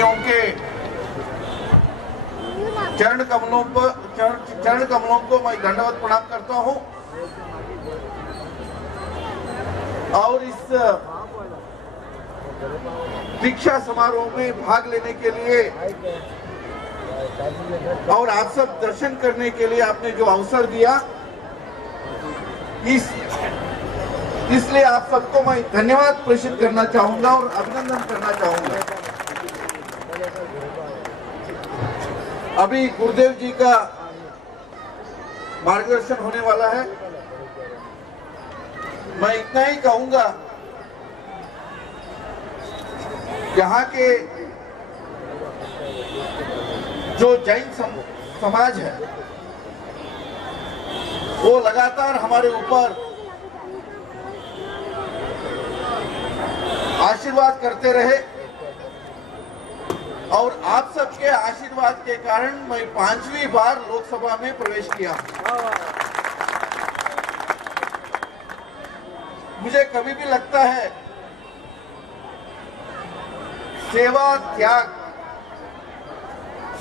ऋषियों के चरण कमलों को मैं दंडवत प्रणाम करता हूं और इस दीक्षा समारोह में भाग लेने के लिए और आप सब दर्शन करने के लिए आपने जो अवसर दिया, इसलिए आप सबको मैं धन्यवाद प्रेषित करना चाहूंगा और अभिनंदन करना चाहूंगा। अभी गुरुदेव जी का मार्गदर्शन होने वाला है। मैं इतना ही कहूंगा, यहाँ के जो जैन समाज है वो लगातार हमारे ऊपर आशीर्वाद करते रहे और आप सबके आशीर्वाद के कारण मैं 5वीं बार लोकसभा में प्रवेश किया। मुझे कभी भी लगता है सेवा, त्याग,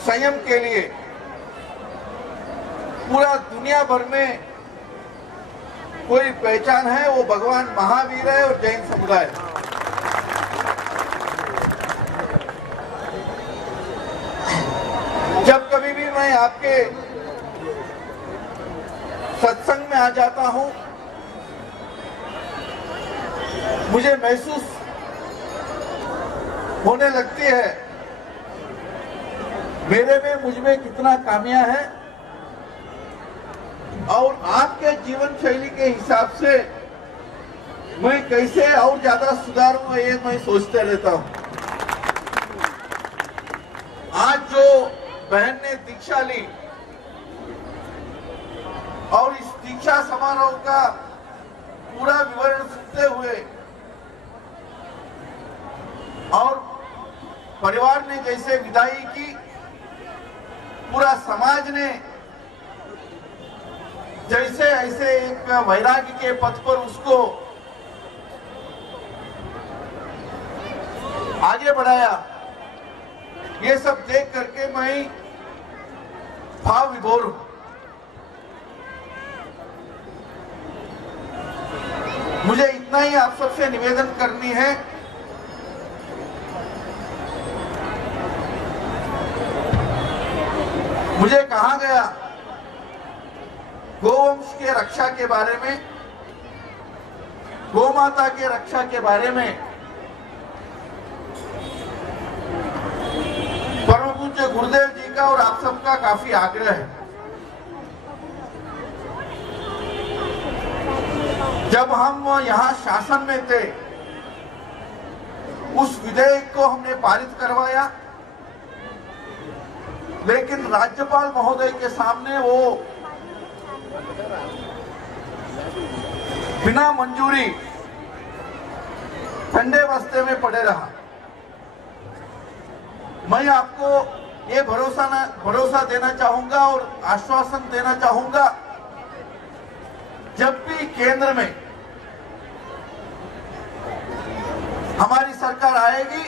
संयम के लिए पूरा दुनिया भर में कोई पहचान है, वो भगवान महावीर है और जैन समुदाय। जब कभी भी मैं आपके सत्संग में आ जाता हूं, मुझे महसूस होने लगती है मुझ में कितना खामियां है और आपके जीवन शैली के हिसाब से मैं कैसे और ज्यादा सुधारूं, ये मैं सोचते रहता हूं। आज जो बहन ने दीक्षा ली और इस दीक्षा समारोह का पूरा विवरण सुनते हुए और परिवार ने जैसे विदाई की, पूरा समाज ने जैसे ऐसे एक वैराग्य के पथ पर उसको आगे बढ़ाया, ये सब देख करके मैं भाव विभोर हूं। मुझे इतना ही आप सबसे निवेदन करनी है, मुझे कहा गया गोवंश के रक्षा के बारे में, गोमाता के रक्षा के बारे में परम पूज्य गुरुदेव जी का और आप सबका काफी आग्रह है। जब हम यहाँ शासन में थे, उस विधेयक को हमने पारित करवाया, लेकिन राज्यपाल महोदय के सामने वो बिना मंजूरी ठंडे बस्ते में पड़े रहा। मैं आपको ये भरोसा देना चाहूंगा और आश्वासन देना चाहूंगा, जब भी केंद्र में हमारी सरकार आएगी,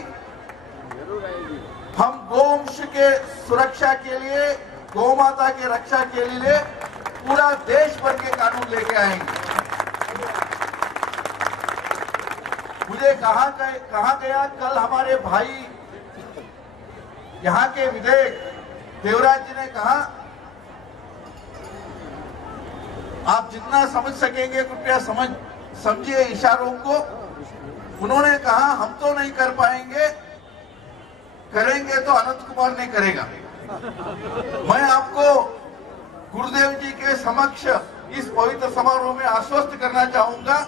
हम गोवंश के सुरक्षा के लिए, गौमाता के रक्षा के लिए पूरा देश भर के कानून लेके आएंगे। मुझे कहा गया, कल हमारे भाई यहाँ के विधायक देवराज जी ने कहा, आप जितना समझ सकेंगे कृपया समझिए इशारों को। उन्होंने कहा हम तो नहीं कर पाएंगे, करेंगे तो अनंत कुमार नहीं करेगा। मैं आपको गुरुदेव जी के समक्ष इस पवित्र समारोह में आश्वस्त करना चाहूंगा,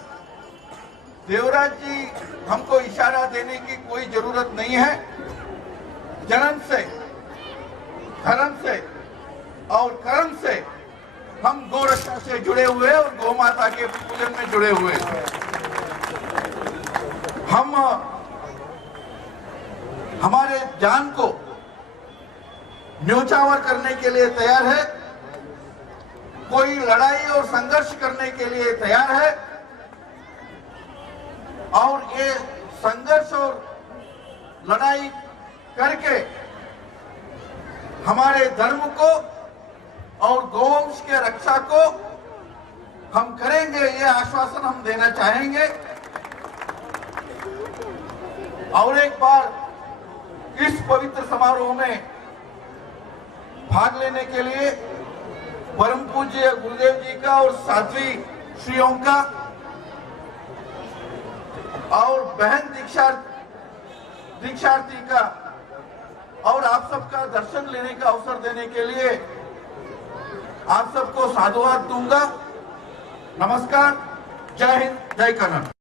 देवराज जी हमको इशारा देने की कोई जरूरत नहीं है। जन्म से, धर्म से और कर्म से हम गौ रक्षा से जुड़े हुए और गौ माता के पूजन में जुड़े हुए। हम हमारे जान को न्योछावर करने के लिए तैयार है, कोई लड़ाई और संघर्ष करने के लिए तैयार है, और ये संघर्ष और लड़ाई करके हमारे धर्म को और गौवंश के रक्षा को हम करेंगे, ये आश्वासन हम देना चाहेंगे। और एक बार इस पवित्र समारोह में भाग लेने के लिए परम पूज्य गुरुदेव जी का और साध्वी श्रीयों का और बहन दीक्षार्थी का और आप सबका दर्शन लेने का अवसर देने के लिए आप सबको साधुवाद दूंगा। नमस्कार, जय हिंद, जय कन्नड़।